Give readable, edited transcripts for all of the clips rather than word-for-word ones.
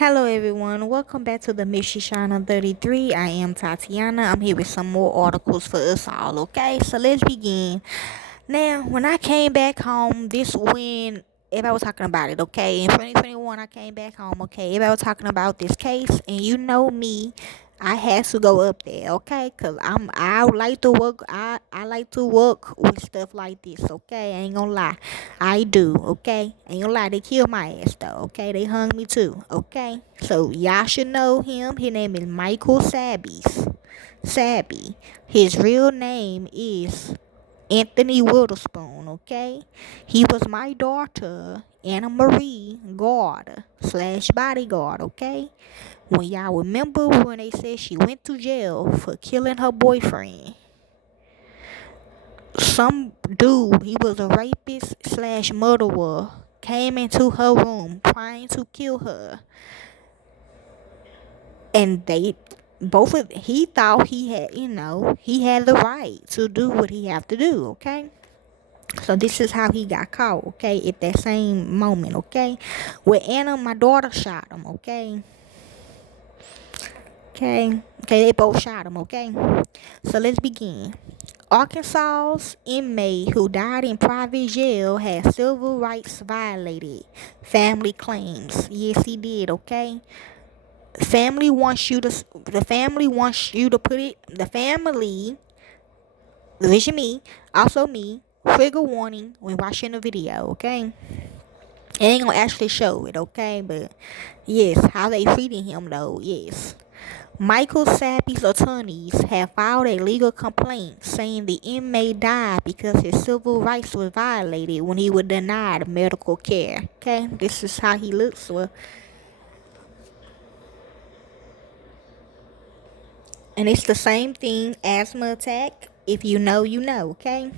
Hello everyone, welcome back to the Mystery Shiner 33. I am Tatiana. I'm here with some more articles for us all, okay? So let's begin. Now, when I came back home, this when everybody was talking about it, okay? In 2021, I came back home, okay? Everybody was talking about this case, and you know me, I had to go up there, okay? Cause I like to work. I like to work with stuff like this, okay? I ain't gonna lie, I do, okay? Ain't gonna lie, they killed my ass though, okay? They hung me too, okay? So y'all should know him. His name is Michael Sabby. His real name is Anthony Witherspoon, okay? He was my daughter, Anna Marie guard slash bodyguard, okay? When y'all remember when they said she went to jail for killing her boyfriend, some dude, he was a rapist slash murderer, came into her room trying to kill her. And he thought he had the right to do what he have to do, okay? So this is how he got caught, okay? At that same moment, okay? Where Anna, my daughter, shot him, okay? Okay, they both shot him, okay? So let's begin. Arkansas's inmate who died in private jail had civil rights violated. Family claims. Yes, he did, okay? Family wants you to the family wants you to put it the family, which is me, also me, trigger warning when watching the video, okay? It ain't gonna actually show it, okay? But yes, how they treating him though, yes. Michael Sabby's attorneys have filed a legal complaint saying the inmate died because his civil rights were violated when he was denied medical care. Okay, this is how he looks. Well, and it's the same thing, asthma attack. If you know, you know, okay?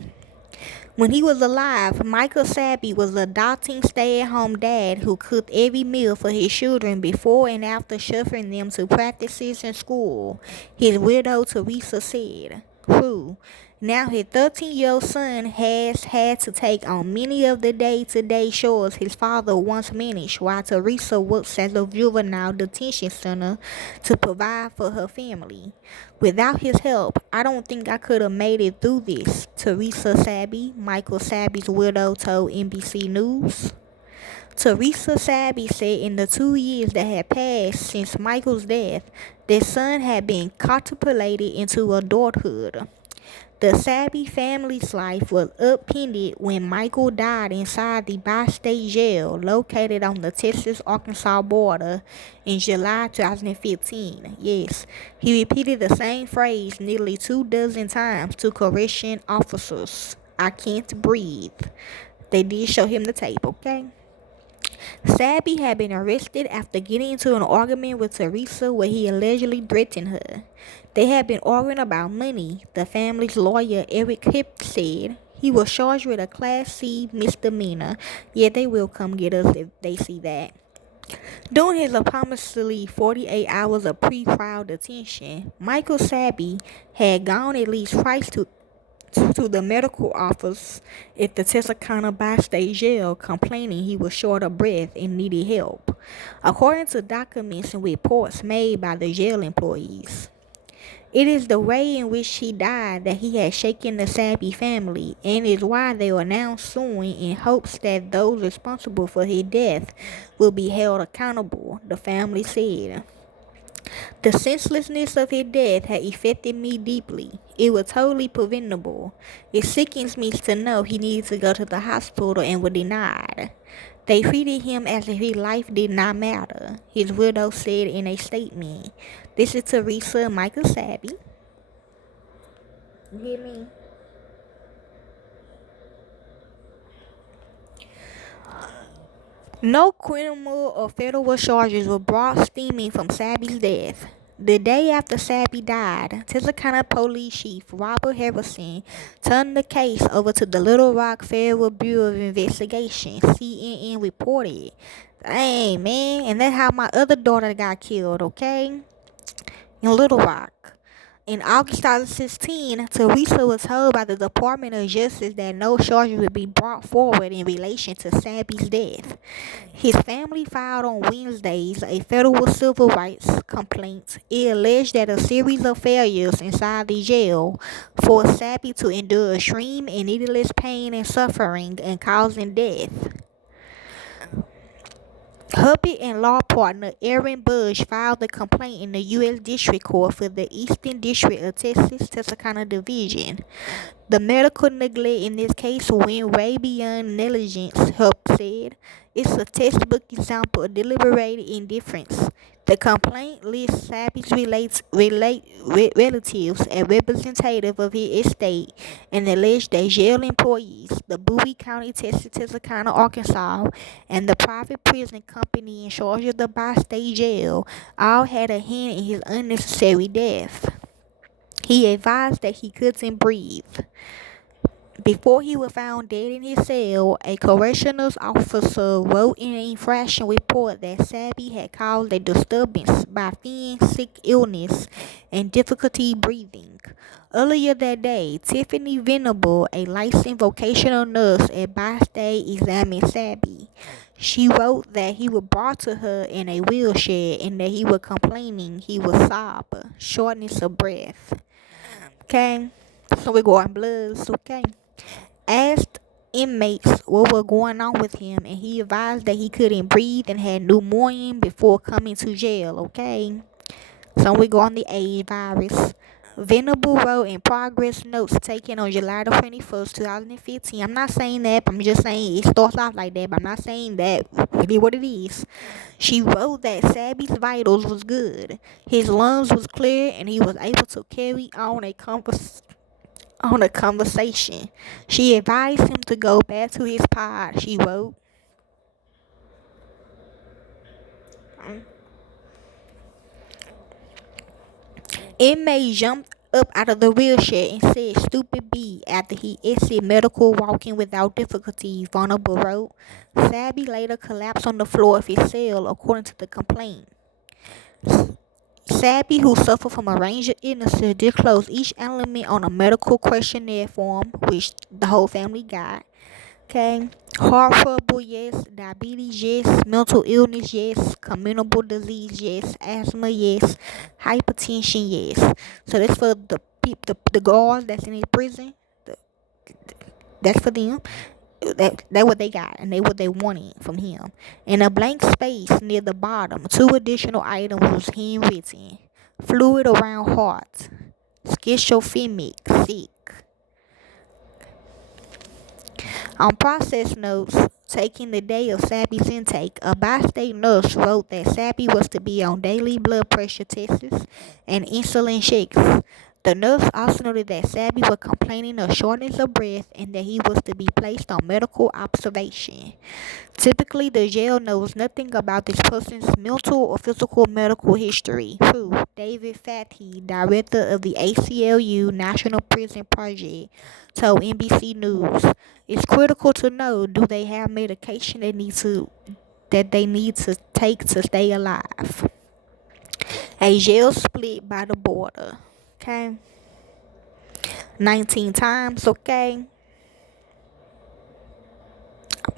When he was alive, Michael Sabby was a doting stay-at-home dad who cooked every meal for his children before and after shuffling them to practices and school, his widow Teresa said. True. Now his 13-year-old son has had to take on many of the day-to-day chores his father once managed while Teresa works at the juvenile detention center to provide for her family. Without his help, I don't think I could have made it through this, Teresa Sabby, Michael Sabby's widow, told NBC News. Teresa Sabby said in the 2 years that had passed since Michael's death, their son had been catapulted into adulthood. The Sabby family's life was upended when Michael died inside the bi-state jail located on the Texas-Arkansas border in July 2015. Yes, he repeated the same phrase nearly 24 times to correction officers. I can't breathe. They did show him the tape, okay? Sabby had been arrested after getting into an argument with Teresa where he allegedly threatened her. They had been arguing about money, the family's lawyer Eric Hip said. He was charged with a Class C misdemeanor, yet they will come get us if they see that. During his approximately 48 hours of pre-trial detention, Michael Sabby had gone at least twice to the medical office at the Texarkana Bi-State Jail complaining he was short of breath and needed help, according to documents and reports made by the jail employees. It is the way in which he died that he has shaken the Sabby family, and is why they are now suing in hopes that those responsible for his death will be held accountable, the family said. The senselessness of his death had affected me deeply. It was totally preventable. It sickens me to know he needed to go to the hospital and was denied. They treated him as if his life did not matter, his widow said in a statement. This is Teresa and Michael Sabby. You hear me? No criminal or federal charges were brought stemming from Sabby's death. The day after Sabby died, Texarkana Police Chief Robert Harrison turned the case over to the Little Rock Federal Bureau of Investigation, CNN reported. Dang, man, and that's how my other daughter got killed, okay? In Little Rock. In August 2016, Teresa was told by the Department of Justice that no charges would be brought forward in relation to Sabby's death. His family filed on Wednesdays a federal civil rights complaint. It alleged that a series of failures inside the jail forced Sabby to endure extreme and needless pain and suffering and causing death. Hubbard and law partner Aaron Budge filed the complaint in the U.S. District Court for the Eastern District of Texas, Texarkana Division. The medical neglect in this case went way beyond negligence, Hubbard said. It's a textbook example of deliberate indifference. The complaint lists Sabby's relatives as representative of his estate and alleged that jail employees, the Bowie County, Texarkana, Arkansas, and the private prison company in charge of the bi-state jail all had a hand in his unnecessary death. He advised that he couldn't breathe. Before he was found dead in his cell, a corrections officer wrote in an infraction report that Sabby had caused a disturbance by feigning sick illness and difficulty breathing. Earlier that day, Tiffany Venable, a licensed vocational nurse at Bi-State, examined Sabby. She wrote that he was brought to her in a wheelchair and that he was complaining he was sob, shortness of breath. Okay, so we're going bloods, okay? Asked inmates what was going on with him, and he advised that he couldn't breathe and had pneumonia before coming to jail, okay? So we go on the AIDS virus. Venable wrote in progress notes taken on July the 21st, 2015. I'm not saying that, but I'm just saying it starts off like that, but I'm not saying that really what it is. She wrote that Sabby's vitals was good. His lungs was clear, and he was able to carry on a conversation. She advised him to go back to his pod, she wrote. Inmate jumped up out of the wheelchair and said "stupid B" after he exited medical walking without difficulty, Vulnerable wrote. Sabby later collapsed on the floor of his cell, according to the complaint. Sabby, who suffered from a range of illnesses, disclosed each element on a medical questionnaire form, which the whole family got. Okay, heart trouble, yes. Diabetes, yes. Mental illness, yes. Communicable disease, yes. Asthma, yes. Hypertension, yes. So that's for the guards that's in his prison. That's for them. That's what they got, and what they wanted from him. In a blank space near the bottom, 2 additional items was handwritten: fluid around heart, schizophrenic, sick. On process notes taken the day of Sabby's intake, a bi-state nurse wrote that Sabby was to be on daily blood pressure tests and insulin shakes. The nurse also noted that Sabby was complaining of shortness of breath and that he was to be placed on medical observation. Typically, the jail knows nothing about this person's mental or physical medical history. Who? David Fatty, director of the ACLU National Prison Project, told NBC News. It's critical to know, do they have medication that they need to take to stay alive? A jail split by the border. Okay. 19 times, okay?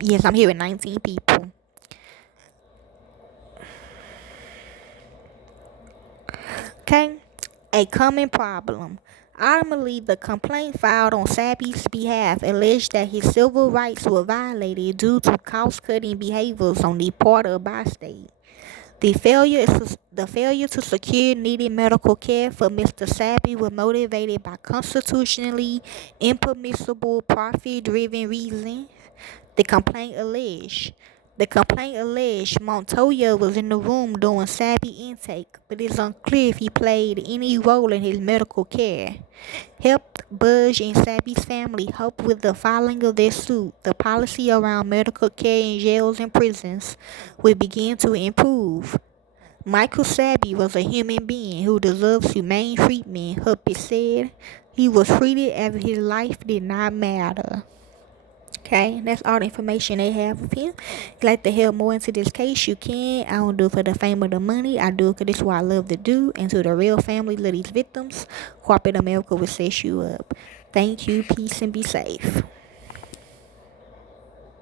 Yes, I'm hearing 19 people. Okay? A common problem. Ultimately, the complaint filed on Sabby's behalf alleged that his civil rights were violated due to cost-cutting behaviors on the part of Bi-State. The failure to secure needed medical care for Mr. Sabby was motivated by constitutionally impermissible profit-driven reasons, the complaint alleged. Montoya was in the room during Sabby intake, but it's unclear if he played any role in his medical care. Helped Budge and Sabby's family hope with the filing of their suit, the policy around medical care in jails and prisons would begin to improve. Michael Sabby was a human being who deserves humane treatment, Huppy said. He was treated as if his life did not matter. Okay, that's all the information they have of him. If you'd like to help more into this case, you can. I don't do it for the fame or the money. I do it because this is what I love to do. And to the real family of these victims, corporate America will set you up. Thank you, peace, and be safe.